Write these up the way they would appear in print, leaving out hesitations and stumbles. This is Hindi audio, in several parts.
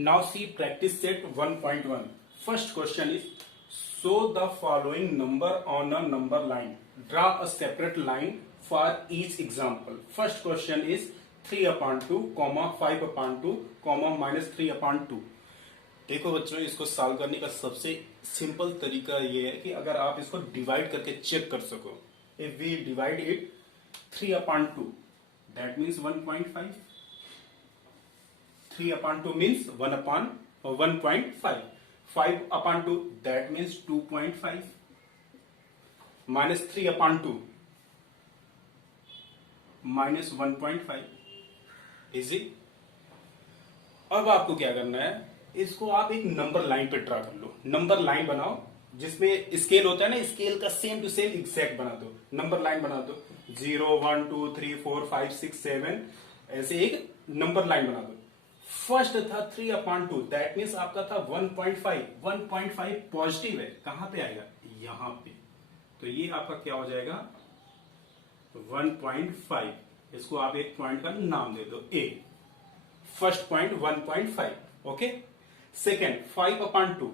Now see practice set 1.1. First question is, show the following number on a number line. Draw a separate line for each example. First question is 3/2, 5/2, -3/2. देखो बच्चों, इसको सॉल्व करने का सबसे सिंपल तरीका ये है कि अगर आप इसको डिवाइड करके चेक कर सको. If we divide it 3/2, that means 1.5. 3/2 means 1/1.5. 5/2, that means 2.5. -3/2 -1.5. Easy. अब आपको क्या करना है, इसको आप एक नंबर लाइन पे ड्रा कर लो. नंबर लाइन बनाओ जिसमें स्केल होता है ना, स्केल का सेम टू सेम एग्जैक्ट बना दो. नंबर लाइन बना दो. 0 1 2 3 4 5 6 7 ऐसे एक नंबर लाइन बना दो. फर्स्ट था 3/2, दैट मीन्स आपका था 1.5. 1.5 पॉजिटिव है. कहां पे आएगा? यहां पे. तो ये आपका क्या हो जाएगा? 1.5. इसको आप एक पॉइंट का नाम दे दो A. First point 1.5. Okay. Second 5/2,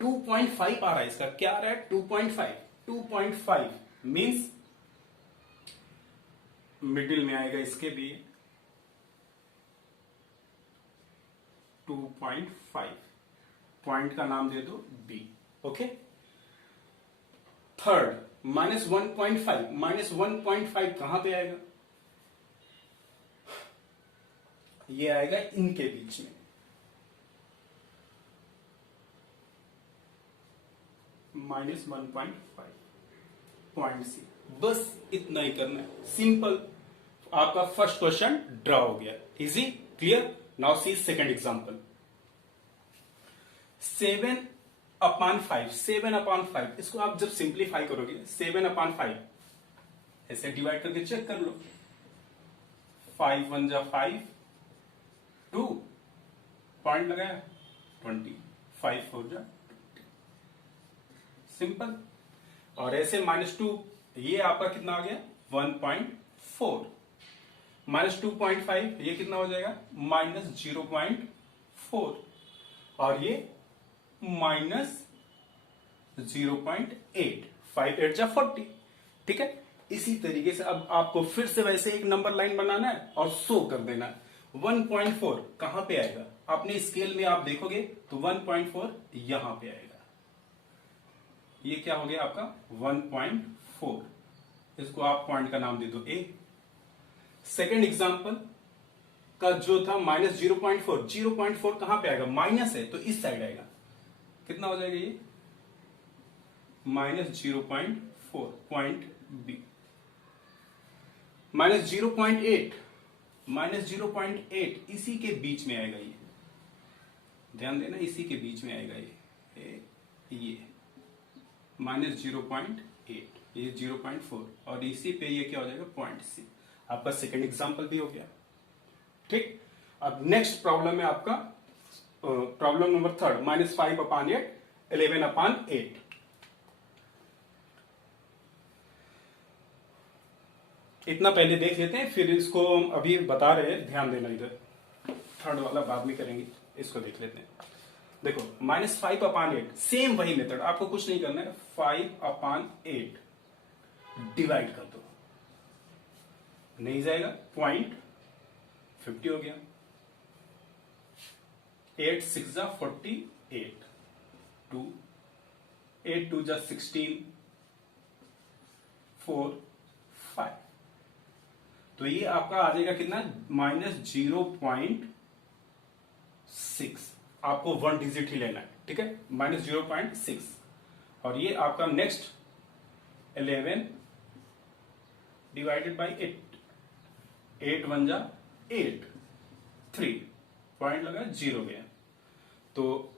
2.5 आ रहा है. इसका क्या आ रहा है? 2.5. 2.5 मीन्स मिडिल में आएगा इसके भी 2.5. पॉइंट का नाम दे दो बी. ओके. थर्ड -1.5. -1.5 कहां पे आएगा? ये आएगा इनके बीच में. -1.5 पॉइंट सी. बस इतना ही करना है. सिंपल. आपका फर्स्ट क्वेश्चन ड्रा हो गया. Easy. Clear. Now see second example. 7/5. 7/5 इसको आप जब सिंप्लीफाई करोगे 7/5 ऐसे डिवाइड करके चेक कर लो. 5 1 जा 5, 2 पॉइंट लगाया 20, 5 4 जा 20. सिंपल. और ऐसे -2, ये आपका कितना आ गया? 1.4. -2.5 ये कितना हो जाएगा? -0.4. और ये -0.8. 5 8 जा 40. ठीक है. इसी तरीके से अब आपको फिर से वैसे एक नंबर लाइन बनाना है और शो कर देना है. 1.4 कहां पे आएगा? अपने स्केल में आप देखोगे तो 1.4 यहां पे आएगा. ये क्या हो गया आपका? 1.4. इसको आप पॉइंट का नाम दे दो ए. सेकेंड एग्जांपल का जो था -0.4. 0.4 कहां पे आएगा? माइनस है तो इस साइड आएगा. कितना हो जाएगा ये? -0.4 पॉइंट बी. -0.8. -0.8 इसी के बीच में आएगा. ये ध्यान देना, इसी के बीच में आएगा ये -0.8. ये 0.4 और इसी पे ये क्या हो जाएगा? Point C. आपका सेकंड एग्जांपल भी हो गया. ठीक. अब नेक्स्ट प्रॉब्लम है आपका प्रॉब्लम नंबर थर्ड. -5/8, 11/8. इतना पहले देख लेते हैं, फिर इसको अभी बता रहे हैं. ध्यान देना, इधर थर्ड वाला बाद में करेंगे. इसको देख लेते हैं. देखो -5/8 सेम वही मेथड. आपको कुछ नहीं करना है. 5/8 डिवाइड कर दो. नहीं जाएगा. 0.50 हो गया. 8 6 जा 48. 2 8 2 जा 16, 4 5. तो ये आपका आ जाएगा कितना? -0.6. आपको 1 डिजिट ही लेना है. ठीक है. -0.6. और ये आपका नेक्स्ट 11 डिवाइडेड बाई 8. 8 1 जा 8, 3 पॉइंट लगा 0 गया. तो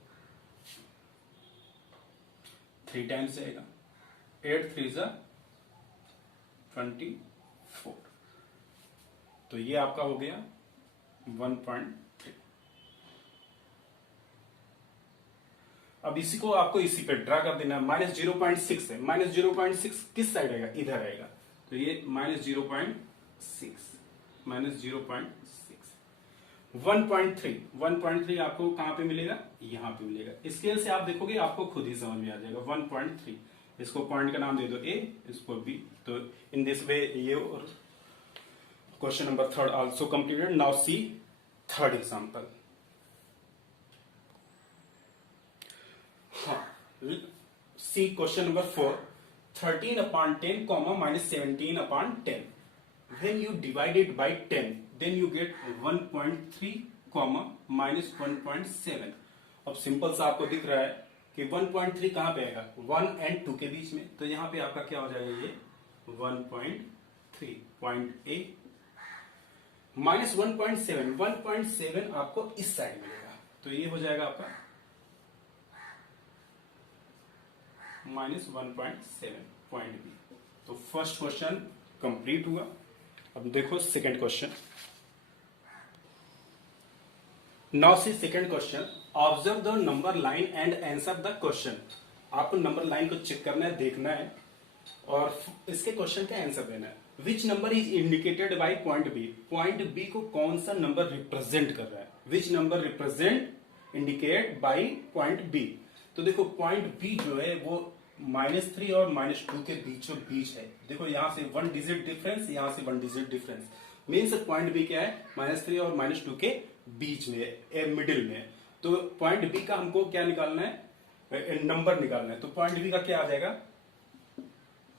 3 टाइम्स जाएगा. 8 3 जा 24. तो ये आपका हो गया 1.3. अब इसी को आपको इसी पे ड्रा कर देना है. -0.6 है. -0.6 किस साइड आएगा? इधर आएगा. तो ये -0.6. 1.3 आपको कहां पे मिलेगा, यहां पे मिलेगा। स्केल से आप देखोगे आपको खुद ही समझ में आ जाएगा। 1.3, इसको पॉइंट का नाम दे दो ए, इसको बी। तो इन दिस वे ये और question number 3 also completed. Now see third example. हाँ, सी question number 4, 13/10 -17/10. When you divide it by 10, then you get 1.3, -1.7. अब सिंपल सा आपको दिख रहा है कि 1.3 कहां पे आएगा, 1 और 2 के बीच में। तो यहां पे आपका क्या हो जाएगा, ये 1.3 पॉइंट ए -1.7, 1.7 आपको इस साइड मिलेगा। तो ये हो जाएगा आपका -1.7 पॉइंट बी। तो फर्स्ट क्वेश्चन कंप्लीट हुआ। अब देखो second question. Now see second question, observe the number line and answer the question. आपको नंबर लाइन को चेक करना है, देखना है और इसके क्वेश्चन का आंसर देना है। Which number is indicated by point B, point B को कौन सा नंबर रिप्रेजेंट कर रहा है, which number represent indicate by point B. तो देखो पॉइंट बी जो है वो -3 और -2 के बीचों बीच है। देखो यहां से 1 डिजिट डिफरेंस, यहां से 1 digit difference, means point B क्या है, -3 और -2 के बीच में, मिडिल में। तो पॉइंट बी का हमको क्या निकालना है, नंबर निकालना है। तो पॉइंट बी का क्या आ जाएगा,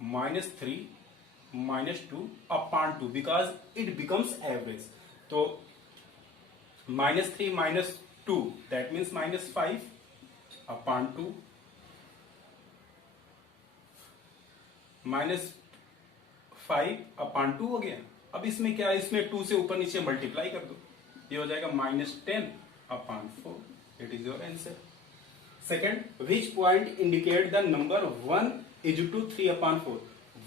-3 -2/2, बिकॉज इट बिकम्स एवरेज। तो -3 -2 दैट मीन्स -5/2, -5/2 हो गया। अब इसमें क्या है, इसमें 2 से ऊपर नीचे मल्टीप्लाई कर दो, ये हो जाएगा -10/4। It is your answer. Second, which point indicate the number 1:3/4,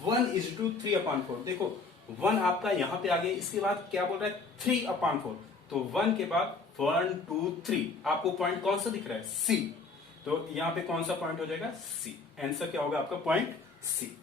1:3/4। देखो 1 आपका यहां पे आ गया, इसके बाद क्या बोल रहा है 3/4। तो 1 के बाद 1 2 3, आपको पॉइंट कौन सा दिख रहा है, सी। तो यहां पे कौन सा पॉइंट हो जाएगा, सी। आंसर क्या होगा आपका, point C.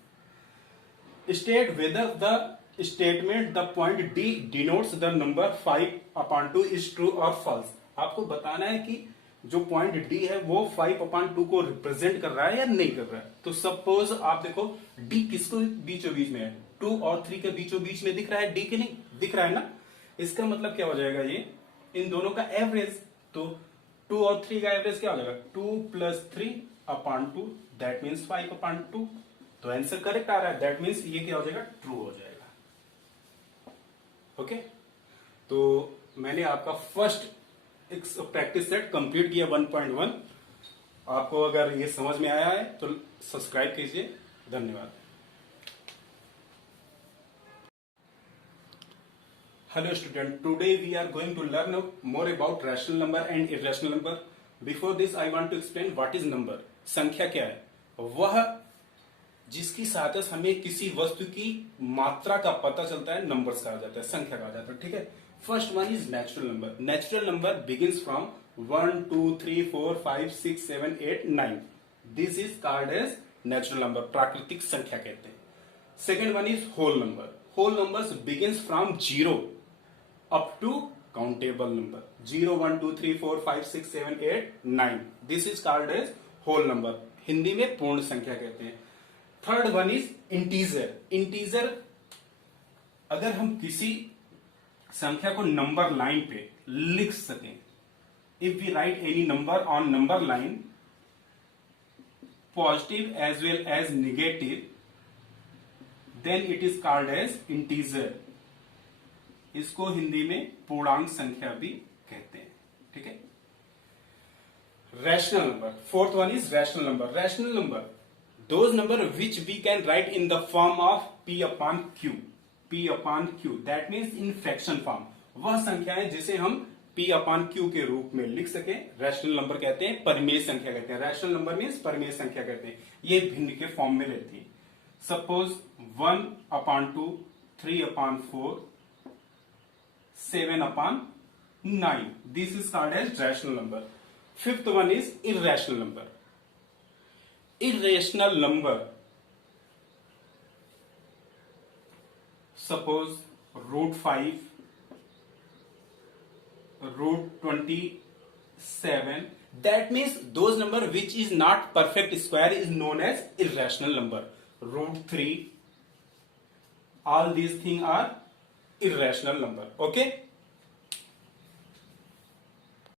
State whether the statement the point D denotes the number 5/2 is true और फॉल्स। आपको बताना है कि जो पॉइंट डी है वो 5/2 को रिप्रेजेंट कर रहा है या नहीं कर रहा है। तो सपोज आप देखो डी किसको बीचों बीच में है, 2 और 3 के बीचों बीच में दिख रहा है, डी के नहीं दिख रहा है ना। इसका मतलब क्या हो जाएगा, ये इन दोनों का एवरेज। तो 2 और 3 का एवरेज क्या हो जाएगा, 2 + 3/2 दैट मीन्स 5/2। तो आंसर करेक्ट आ रहा है, दैट मीन्स ये क्या हो जाएगा, ट्रू हो जाएगा। ओके, तो मैंने आपका फर्स्ट प्रैक्टिस सेट कंप्लीट किया 1.1। आपको अगर ये समझ में आया है तो सब्सक्राइब कीजिए। धन्यवाद। Hello student, today we are going to learn more about rational number and irrational number. Before this I want to explain what is number. संख्या क्या है, वह जिसकी सहायता से हमें किसी वस्तु की मात्रा का पता चलता है, नंबर्स कहा जाता है, संख्या कहा जाता है। ठीक है, first one is natural number. Natural number begins from 1 2 3 4 5 6 7 8 9। This is called as natural number, प्राकृतिक संख्या कहते हैं। Second one is whole number. Whole numbers begins from 0 up to countable number, 0 1 2 3 4 5 6 7 8 9। This is called as whole number, Hindi में पूर्ण संख्या कहते हैं। Third one is integer. Integer, अगर हम किसी संख्या को नंबर लाइन पे लिख सकें, if we write any number on number line, positive as well as negative, then it is called as integer. इसको हिंदी में पूर्णांक संख्या भी कहते हैं। ठीक है, rational number. Fourth one is rational number. Rational number those number which we can write in the form of p/q, p/q, that means in fraction form। वह संख्या है जिसे हम p/q के रूप में लिख सके, रैशनल नंबर कहते हैं, परिमेय संख्या कहते हैं। रैशनल नंबर मीन्स परिमेय संख्या कहते हैं, ये भिन्न के फॉर्म में रहती है। Suppose 1/2, 3/4, 7/9, this is called as rational number. Fifth one is irrational number. irrational number, suppose √5, √27. That means those number which is not perfect square is known as irrational number. √3. All these things are irrational number. Okay.